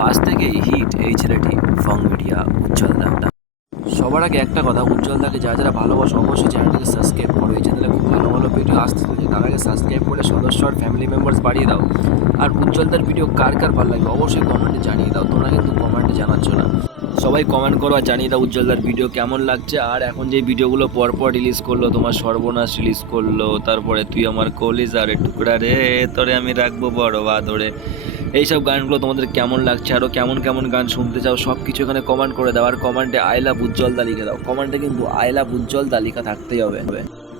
First থেকেই hit এই ছেলেটি ফং মিডিয়া উজ্জ্বল দা। সবার আগে একটা কথা, উজ্জ্বল দাকে যারা ভালোবাসো অবশ্যই চ্যানেলটিকে সাবস্ক্রাইব করো। এই চ্যানেলে খুব ভালো ভালো ভিডিও আসতে থাকে, তার আগে সাবস্ক্রাইব করে সদস্য আর ফ্যামিলি মেম্বার্স বাড়িয়ে দাও। আর উজ্জ্বলদার ভিডিও কার কার ভালো লাগবে অবশ্যই কমেন্টে জানিয়ে দাও। তোমরা কিন্তু কমেন্টে জানাচ্ছ না, সবাই কমেন্ট করো আর জানিয়ে দাও উজ্জ্বলদার ভিডিও কেমন লাগছে। আর এখন যে ভিডিওগুলো পরপর রিলিজ করলো, তোমার সর্বনাশ রিলিজ করলো, তারপরে তুই আমার কলিজারে টুকরা রে, তোরে আমি রাখবো বড় আদরে, এইসব গানগুলো তোমাদের কেমন লাগছে, আরও কেমন কেমন গান শুনতে চাও সব কিছু এখানে কমেন্ট করে দাও। আর কমেন্টে আই লাভ উজ্জ্বল দা লিখে দাও। কমেন্টে কিন্তু আই লাভ উজ্জ্বল দা লেখা থাকতেই হবে।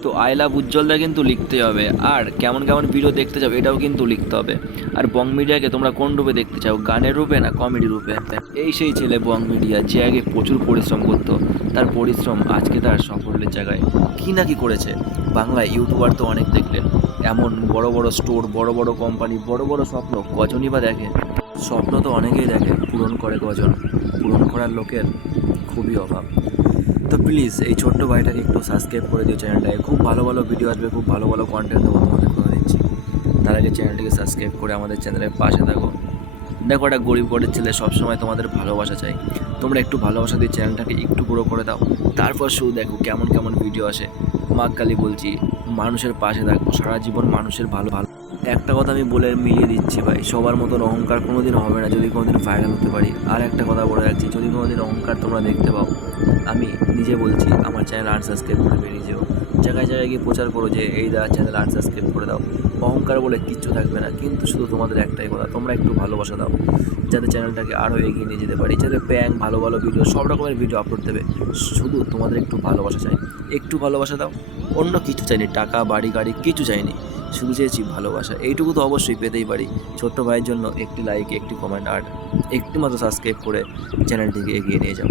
তো আই লাভ উজ্জ্বল দা কিন্তু লিখতে হবে। আর কেমন কেমন ভিডিও দেখতে চাও এটাও কিন্তু লিখতে হবে। আর বং মিডিয়াকে তোমরা কোন রূপে দেখতে চাও, গানের রূপে না কমেডি রূপে? এই সেই ছেলে বং মিডিয়া যে আগে প্রচুর পরিশ্রম করতো, তার পরিশ্রম আজকে তার সাফল্যের জায়গায়। কী না কি করেছে, বাংলায় ইউটিউবার তো অনেক দেখলেন, এমন বড় বড় স্টোর, বড় বড় কোম্পানি, বড় বড় স্বপ্ন কজনই বা দেখে? স্বপ্ন তো অনেকেই দেখে, পূরণ করে কজন? পূরণ করার লোকের খুবই অভাব। তো প্লিজ এই ছোট্ট ভাইটাকে একটু সাবস্ক্রাইব করে দিও চ্যানেলটায়। খুব ভালো ভালো ভিডিও আসবে, খুব ভালো ভালো কন্টেন্ট দেবো, তোমাদের কথা দিচ্ছি। তার আগে চ্যানেলটিকে সাবস্ক্রাইব করে আমাদের চ্যানেলের পাশে থাকো। দেখো, একটা গরিব ঘরের ছেলে, সবসময় তোমাদের ভালোবাসা চাই। তোমরা একটু ভালোবাসা দিয়ে চ্যানেলটাকে একটু গ্রো করে দাও। তারপর শুধু দেখো কেমন কেমন ভিডিও আসে। মা কালী বলছি, মানুষের পাশে থাকবো সারা জীবন, মানুষের ভালো ভালো। একটা কথা আমি বলে মিলিয়ে দিচ্ছি ভাই, সবার মতন অহংকার কোনোদিন হবে না যদি কোনোদিন ভাইরাল হতে পারি। আর একটা কথা বলে রাখছি, যদি কোনোদিন অহংকার তোমরা দেখতে পাও, আমি নিজে বলছি আমার চ্যানেল আনসাবস্ক্রাইব করবে। নিজেও জায়গায় জায়গায় গিয়ে প্রচার করো যে এই দা চ্যানেল আনসাবস্ক্রাইব করে দাও। অহংকার বলে কিচ্ছু থাকবে না, কিন্তু শুধু তোমাদের একটাই কথা, তোমরা একটু ভালোবাসা দাও যাতে চ্যানেলটাকে আরও এগিয়ে নিয়ে যেতে পারি, যাতে প্র্যাঙ্ক ভালো ভালো ভিডিও সব রকমের ভিডিও আপলোড দেবে। শুধু তোমাদের একটু ভালোবাসা চাই, একটু ভালোবাসা দাও। অন্য কিছু চাইনি, টাকা বাড়ি গাড়ি কিছু চাইনি, শুধু চেয়েছি ভালোবাসা। এইটুকু তো অবশ্যই পেতেই পারি। ছোট্ট ভাইয়ের জন্য একটি লাইক, একটি কমেন্ট আর একটি মাত্র সাবস্ক্রাইব করে চ্যানেলটিকে এগিয়ে নিয়ে যাও।